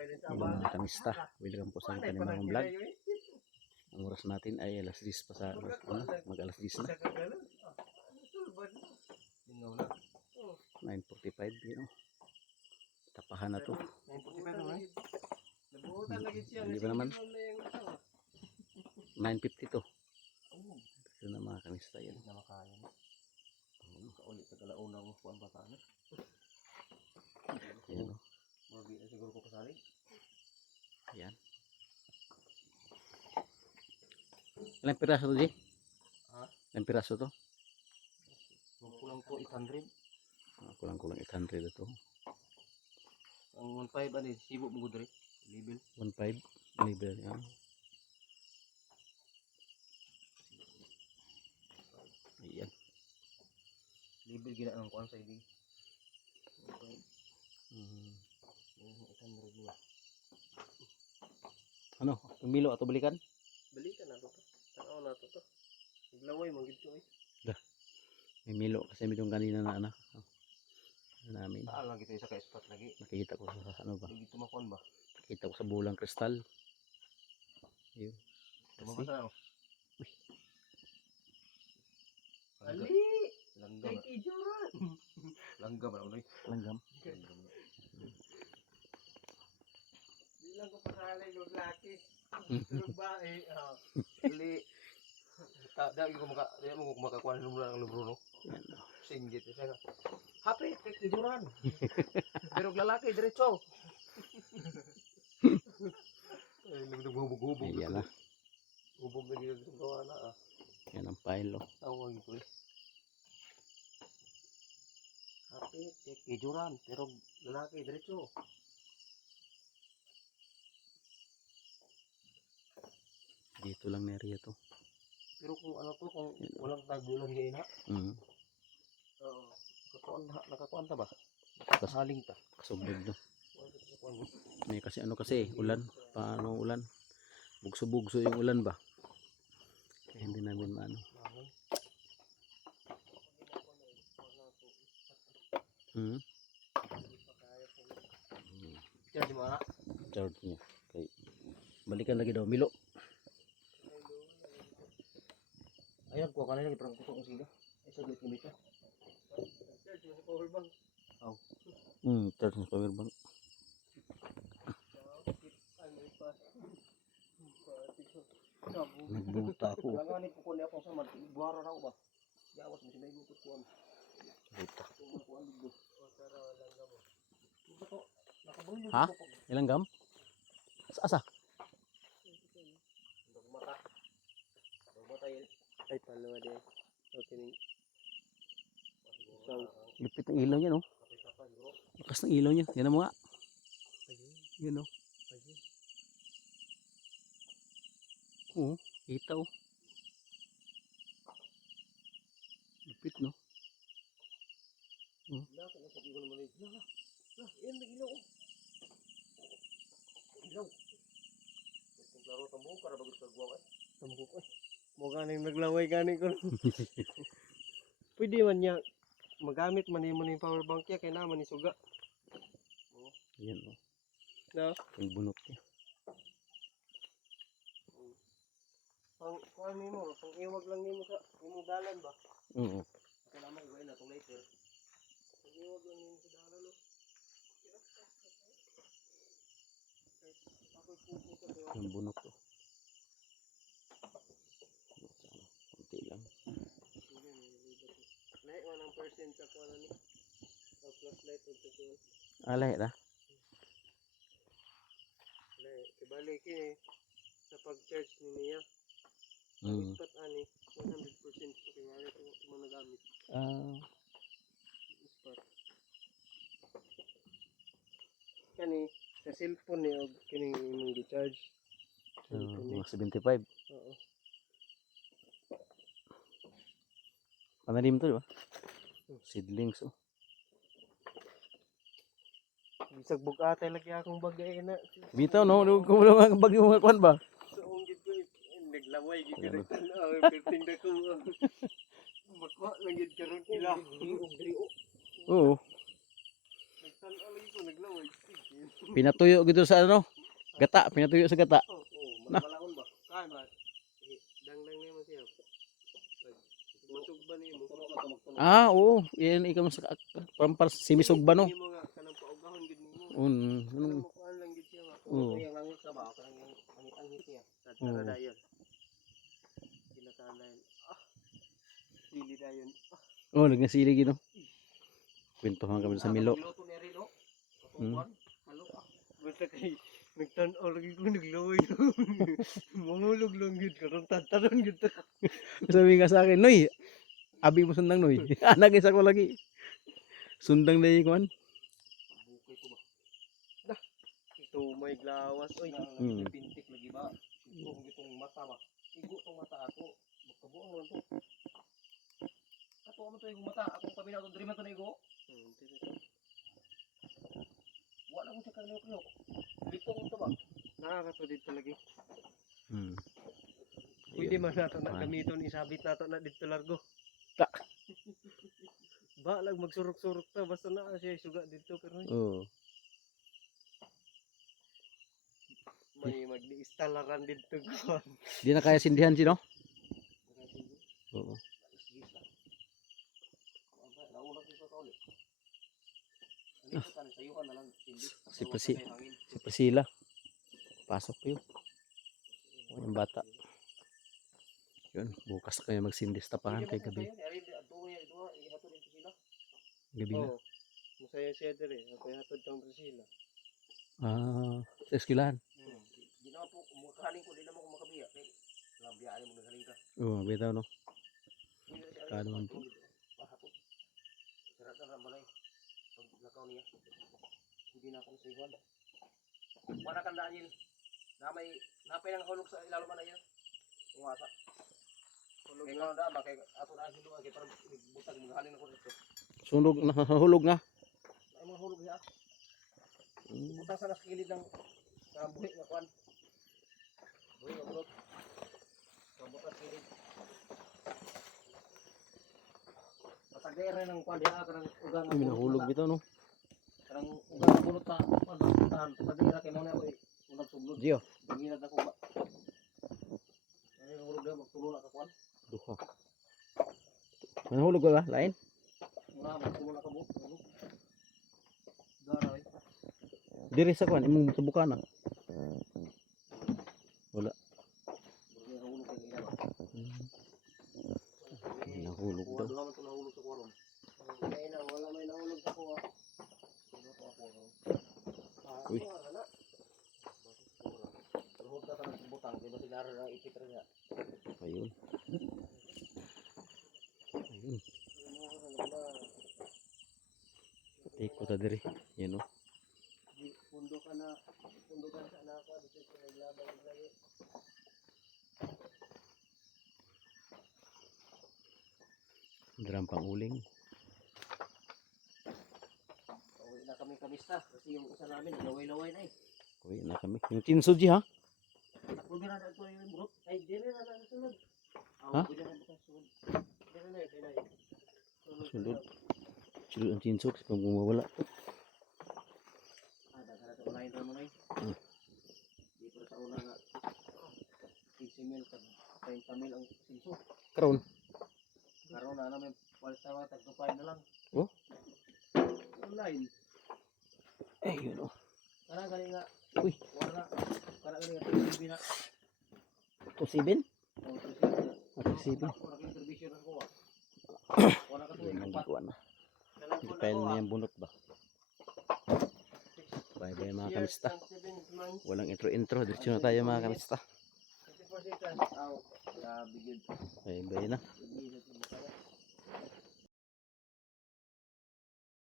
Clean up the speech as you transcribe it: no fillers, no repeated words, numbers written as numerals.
Mga kanista, welcome po sa ating mga vlog. Ang oras natin ay alas 10 pa sa mag alas 10 na. 9:45, tapahan na to. Hindi pa naman 9:50 to. Ito na mga kanista yan. Kaulit sa kalauna mo kuan bata na. Ayan o. Siguro ko kasali. Ayan. Ilang piraso to, Jay? Ha? Ilang piraso to? Kulang ko 800. Kulang-kulang 800 ito. Ang 15 ani sibo mo gud level 1.5 level yan. Ayan. level gina ang kuan sa iding. 800 na. Ano? Pumilo ato balikan? Balikan na to. Tanaw na to. Iglaway mo gid ko May milo kasi midong kanina na anak. Namin. Saan lang kita isa ka spot lagi. Nakikita ko sa ano ba? Lagi tumakon ba? Nakita ko sa bulang kristal. Ayun. Tumabas na ako. Ali! Langgam. Kay Kijuran! Langgam na unoy. Langgam. Di lang ko pasalay yung laki. Tulog ba eh. Ali. Dagi ko makakuha ng lumra ng libro no. Yan. Singgit siya nga. Happy kay Kijuran. Pero lalaki diretso. Ay nagdugubog-hubog. Ayan na. Hubog na gid sa gawa na ah. Yan ang pile oh. Tawag ko eh. Happy kay Kijuran pero lalaki diretso. Dito lang na area to. Pero kung ano to kung walang tagulan ngayon ha. Oo. Nakakuan ta ba? Haling ta. Kasublig no. May kasi ano kasi ulan. Paano ulan? Bugso-bugso yung ulan ba? Kaya hindi namin maano. Charge mo ha? Charge niya. Okay. Balikan lagi daw. Milo. Ayun, kuha ka na lagi parang putok ang siga. Ay, saglit kumit ka. Charge mo sa power bank. Charge ng power bank. Ano pa? Nagbuta ako. Langanin ko kunin ako sa mat. Buhara na ako ba? Yawas mo siya may bukot kuhan. Buta. Kuhan dito. Ha? Ilang gam? Asa? Dugmata. Dugmata yun. Ay, palawa din. Okay ning. Lupit ng ilaw niya no. Lakas ng ilaw niya. Yan mo nga. Yun no. Oo. Kita oh. Lupit no. Dapat na sabi ko naman yun. Yan nag-ilaw. Ilaw. Kung klaro tambuho para bagus kagwa eh. Tambok eh. Mo ganing naglaway gani ko. Pwede man niya magamit man mo ni power bank ya kay naman ni suga. Yan oh. No? Yung bunot niya. Pang kuan nimo, pang iwag lang nimo sa imong dalan ba? Oo. Kailangan gawin na itong later. Pang iwag lang nimo sa dalan no. Ako pupo ko to. Yung bunot to. Kunti lang. Lahi man ang percent sa kuan ni. Sa flashlight ug sa kuan. Alay na. Lahi kibali kini sa pag-charge ni niya. Ispat ani 100% sa kanya ito mo nagamit. Ispat. Kani sa cellphone ni og kining imong gi-charge. Mga 75. Oo. Pananim to, di ba? Seedlings, oh. Bisag bugatay lagi akong bagay na. Bitaw, no? Kung wala mga bagyo mga kwan ba? So, ang gid ko naglaway gid ko tanaw perting dako. Makwa lang gid karon ila. Oo. Nagtanaw lagi ko naglaway. Pinatuyo gitu sa ano? Gata, pinatuyo sa gata. Oh, Nah. malahon ba? Kan ba? Dangdang niya mo siya. Masugba niyo mo. Tulo ka magtulo. Ah, oo. Yan ikaw sa pampar simisugba no. Hindi mo nga kanang paugahon gid nimo. Un, Kanang ano? mukuan lang gid siya nga. Oo. Yung langit sa ba? Kanang yung angit-angit niya. Tara dayon. Kinakanayan. Dili dayon. Oh, nagnasili gino. Kwentuhan kami sa Milo. Niluto ni Rino. Hmm. Katuan. Halo. Basta kay nagtan-aw lagi ko naglaway. Mangulog lang gid karong tataron gid ta. Sabi nga sa akin, Noy, abi mo sundang Noy. Anak isa ko lagi. Sundang na yung kuan. Bukay ko ba? Ito may glawas oy. Hmm. Pintik lagi ba? Itong gitong mata ba? Igo tong mata ako. Magkabuang lang to. Kato mo to yung mata. Akong pabinaw to. Diri man to na igo. Wala mo siya kaliok-liok. Lipong to ba? Nakakato dito lagi. Hmm. Pwede Ayun. man nato na Ah. gamiton isabit nato na dito largo. Ta. Ba lang magsurok-surok ta basta na siya suga dito pero Oo. may mag-installaran dito ko. Di na kaya sindihan sino? Oo. Nauna ko sa kauli. Ano ko tayo sayuhan na lang. Si Priscilla. Pasok kayo. Yung bata. Yun, bukas kayo magsindis tapahan kay gabi. Gabi na. Oh. Masaya siya dire, ako hatod tong Brazil. Ah, sa eskwelahan. Di naman po, makahaling ko, di naman ko makabiya. Labiyaan mo nagaling ka. Oo, bitaw no. Kanuan po. Pahapot. Sarap na balay. Pag lakaw niya. Hindi na ako sayuhan. Wala kang daan yun. Napay nang hulog sa ilalo man na yan. Umasa. Kaya nga daan ba, kaya ato na hindo kaya parang butag magahaling ako dito. Sunog, nahulog na. Ay mga hulog niya. Butang sa naskilid ng buhi nga kwan. Buhi nga bulot. Butang skilid. Pasagay ng kwan diha ka ng ugang Ay, nahulog bitaw no. Karang ugang ang bulot sa pagpuntahan. Pasagay kay mo na ako unang sublod. Gio. Bangilad ako ba? Ay hulog na magtulo na ka kwan. Duha. Nahulog ba? Lain? Muna magtulo na ka bu. Gara ay. Diri sa kuan, imong sa bukana. Wala. Hulog kay ila ba. Nahulog daw. Wala man to nahulog sa kwarong. Kaya na wala may nahulog sa kuwa. Sino to ako? Uy. Luhod ka ng butang, di ba sinara ng ipitra niya? Ayun. Ayun. Iko ta diri. Yan no. Pundo ka sa anak ko dito sa naglabang lagi. Dram pang uling. Uwi na kami kamista kasi yung isa namin laway-laway na eh. Uy, na kami. Yung tinsuji ha? Takbo na ito yung bro. Ay, di na lang sunod. Ha? Pwede na bukas sunod. Di na. Sulod. Sulod ang tinsuk. Kung bumawala. Daghara sa unahin ra mo na eh. Di pa sa una nga 15 mil kag 30 mil ang sinso. Karon. Karon na namin palta wa tag 2 na lang. Oh? Online. Eh, yun oh. Kana gali nga. Uy. Wala. Kana gali nga TV na. 2.7? Oh, TV na. Ah, 2.7. Wala kang television ako. Wala ka Yan ang tuig gikuan na. Nalang ko Depende na niyang bunot ba? Bye-bye mga kamista. Walang intro-intro. Diretso na tayo mga kamista. 24 seconds. Aw, grabe gid. Bye-bye na. Hindi na ito masaya.